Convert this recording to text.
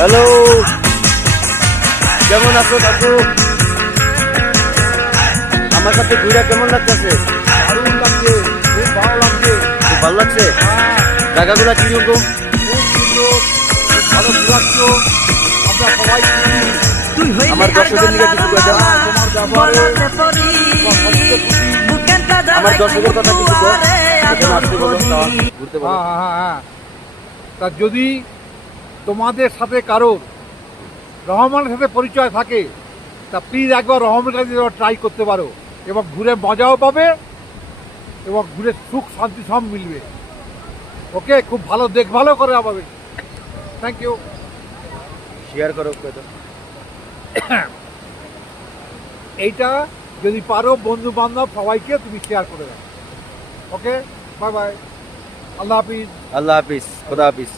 Hello, কেমন আছো কাকু? আমার সাথে ঘুরে কেমন লাগতেছে? দারুণ লাগছে, খুব ভালো লাগছে। খুব ভালো লাগছে। হ্যাঁ, জায়গাগুলো কিরকম? খুব সুন্দর, খুব ভালো ঘুরাচ্ছ। আমরা সবাই খুশি। আমার দর্শকের দিকে কিছু কয়ে দাও। তোমার ব্যাপারে আমরা সবচেয়ে খুশি। আমার দর্শকের কথা কিছু কর। এখানে আসতে বলো, ঘুরতে বলো। হ্যাঁ হ্যাঁ হ্যাঁ। তা যদি তোমাদের সাথে কারোর রহমানের সাথে পরিচয় থাকে, তা প্লিজ একবার রহমানের কাছে ট্রাই করতে পারো, এবং ঘুরে মজাও পাবে এবং ঘুরে সুখ শান্তি সব মিলবে। ওকে, খুব ভালো দেখভালও করে পাবে। Thank you. শেয়ার করো কয়ে দাও। এইটা যদি পারো বন্ধু বান্ধব সবাইকে তুমি শেয়ার করে দাও। ওকে, বাই বাই, আল্লাহ হাফিজ। আল্লাহ হাফিজ, খোদা হাফিজ।